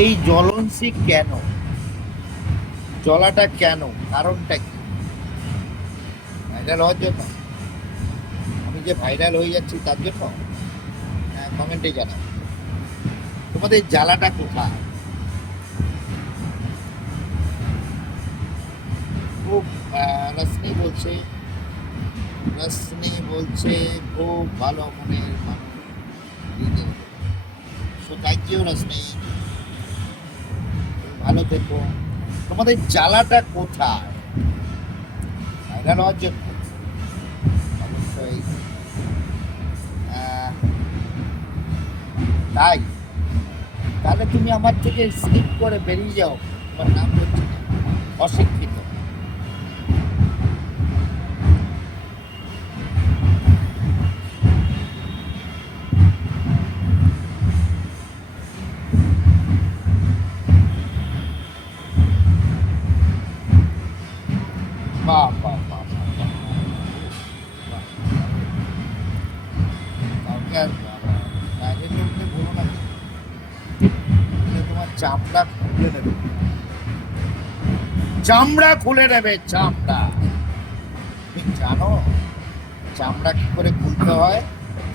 এই জ্বলনশীল কেন? জ্বলাটা কেন? কারণটা কি? ভাইরাল হওয়ার জন্য। আমি যে ভাইরাল হয়ে যাচ্ছি তার জন্য হ্যাঁ কমেন্টে জানাও। তোমাদের জ্বালাটা কোথায়? খুব রশ্মি বলছে রশ্মি বলছে, খুব ভালো মনের মানুষ। থ্যাংক ইউ ভালো থেকো। তোমাদের জ্বালাটা কোথায়? ভাইরাল হওয়ার জন্য। অবশ্যই। তাই। তাহলে তুমি আমার থেকে স্লিপ করে বেরিয়ে যাও। তোমার নাম হচ্ছে অশিক্ষিত। চামড়া খুলে নেবে চামড়া নেবে চামড়া। জানো, চামড়া কি করে খুলতে হয়?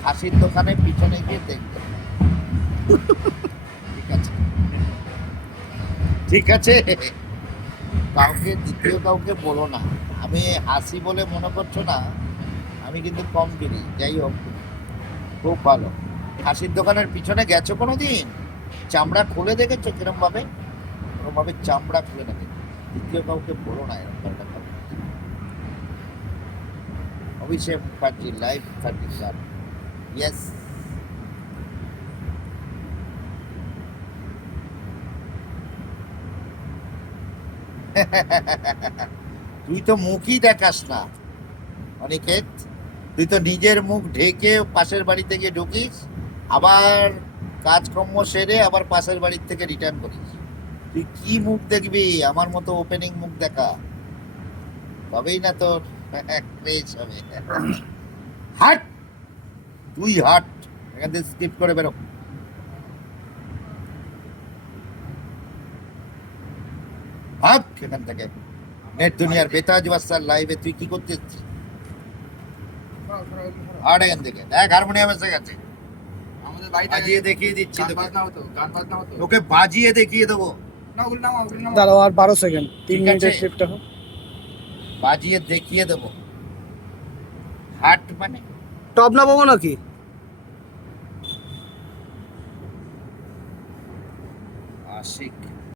হাসির দোকানে পিছনে গিয়ে দেখবে। ঠিক আছে? ঠিক আছে? কাউকে, দ্বিতীয় কাউকে বলো না। আমি হাসি বলে মনে করছ না, আমি কিন্তু কম কিনি। যাই হোক। খুব ভালো। হাসির দোকানের পিছনে গেছো কোনো দিন চামড়া খুলে দেখেছ কিরম ভাবে চামড়া খুলে নেবে দ্বিতীয় কাউকে বলো না এরকম Abhishek Mukherjee, live thirty sir yes তুই তো মুখই দেখাস না। অনিকেত? তুই তো নিজের মুখ ঢেকে পাশের বাড়ি থেকে ঢুকিস, আবার কাজকর্ম সেরে আবার পাশের বাড়ির থেকে রিটার্ন করিস। তুই কি মুখ দেখবি? আমার মতো ওপেনিং মুখ দেখা। তবেই না তোর ক্রেজ হবে। হাট! তুই হাট! এখান থেকে স্কিপ করে বেরো। ভাগ এখান থেকে। নেট দুনিয়ার বেতাজ বাস্তার লাইভে তুই কি করতে আর এখান থেকে দেখ হারমোনিয়াম এসে গেছে। আমাদের বাড়িতে বাজিয়ে দেখিয়ে দিচ্ছি গান বাজনা হতো গান বাজনা হতো। তোকে বাজিয়ে দেখিয়ে দেবো। না ওগুলো নাও ওগুলো নাও দাঁড়াও আর বারো সেকেন্ড তিন। মিনিটের ক্লিপটা হোক। বাজিয়ে দেখিয়ে দেবো। হাট মানে? টপ না পাবো নাকি? আশিক।